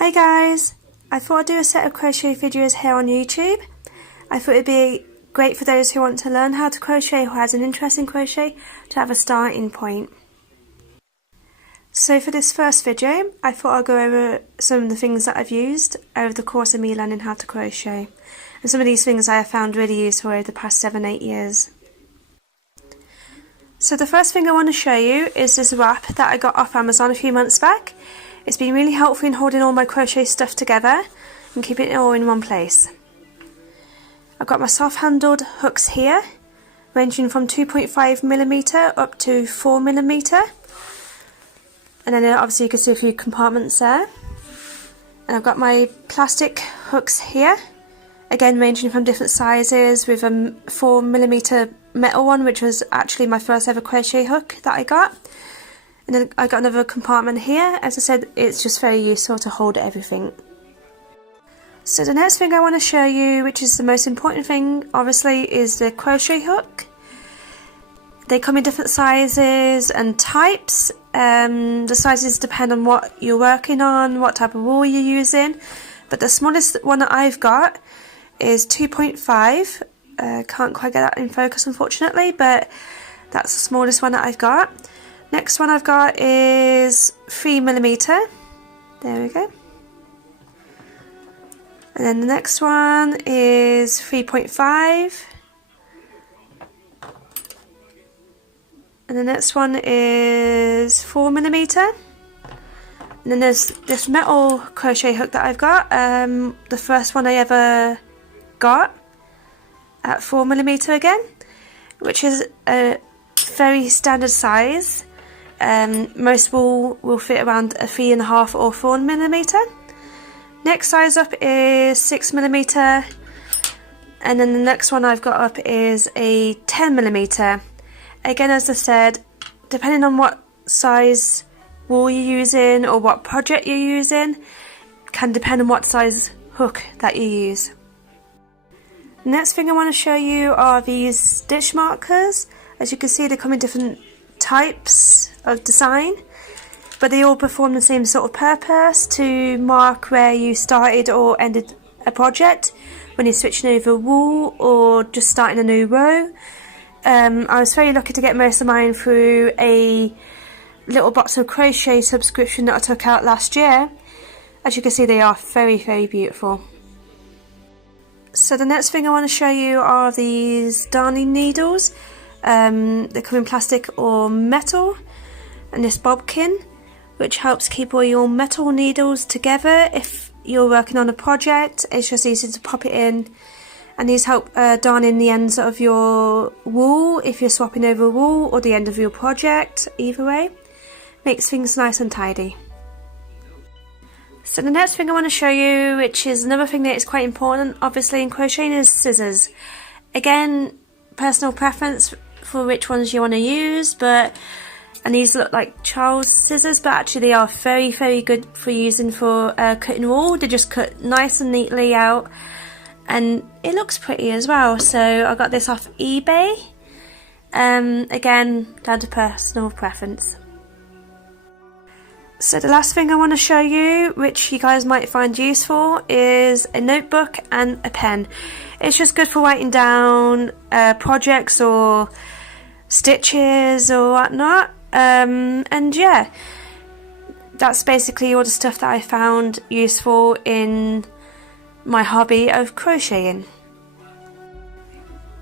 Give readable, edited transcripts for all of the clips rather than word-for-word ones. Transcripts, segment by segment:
Hi guys! I thought I'd do a set of crochet videos here on YouTube. I thought it'd be great for those who want to learn how to crochet or has an interest in crochet to have a starting point. So for this first video, I thought I'd go over some of the things that I've used over the course of me learning how to crochet. And some of these things I have found really useful over the past 7-8 years. So the first thing I want to show you is this wrap that I got off Amazon a few months back. It's been really helpful in holding all my crochet stuff together and keeping it all in one place. I've got my soft handled hooks here, ranging from 2.5mm up to 4mm. And then obviously you can see a few compartments there. And I've got my plastic hooks here, again ranging from different sizes, with a 4mm metal one, which was actually my first ever crochet hook that I got. And then I got another compartment here. As I said, it's just very useful to hold everything. So the next thing I want to show you, which is the most important thing obviously, is the crochet hook. They come in different sizes and types. The sizes depend on what you're working on, what type of wool you're using. But the smallest one that I've got is 2.5. Can't quite get that in focus unfortunately, but that's the smallest one that I've got. Next one I've got is 3mm. There we go. And then the next one is 3.5. And the next one is 4mm. And then there's this metal crochet hook that I've got. The first one I ever got at 4mm again, which is a very standard size. Most wool will fit around a 3.5 or 4mm. Next size up is 6mm, and then the next one I've got up is a 10mm. Again, as I said, depending on what size wool you're using or what project you're using, can depend on what size hook that you use. Next thing I want to show you are these stitch markers. As you can see, they come in different types of design, but they all perform the same sort of purpose, to mark where you started or ended a project when you're switching over wool or just starting a new row. I was very lucky to get most of mine through a little box of crochet subscription that I took out last year. As you can see, they are very, very beautiful. So the next thing I want to show you are these darning needles. They come in plastic or metal, and this bobbin, which helps keep all your metal needles together if you're working on a project. It's just easy to pop it in, and these help darn in the ends of your wool if you're swapping over wool, or the end of your project. Either way, makes things nice and tidy. So the next thing I want to show you, which is another thing that is quite important obviously in crocheting, is scissors. Again, personal preference for which ones you want to use, and these look like child's scissors, but actually they are very, very good for using for cutting wool. They just cut nice and neatly out, and it looks pretty as well. So I got this off eBay. Again, down to personal preference. So the last thing I want to show you, which you guys might find useful, is a notebook and a pen. It's just good for writing down projects or stitches or whatnot. And yeah, that's basically all the stuff that I found useful in my hobby of crocheting.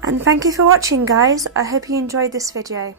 And thank you for watching, guys. I hope you enjoyed this video.